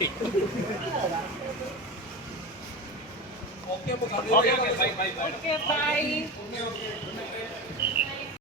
e qualquervocaló que vai vai que vai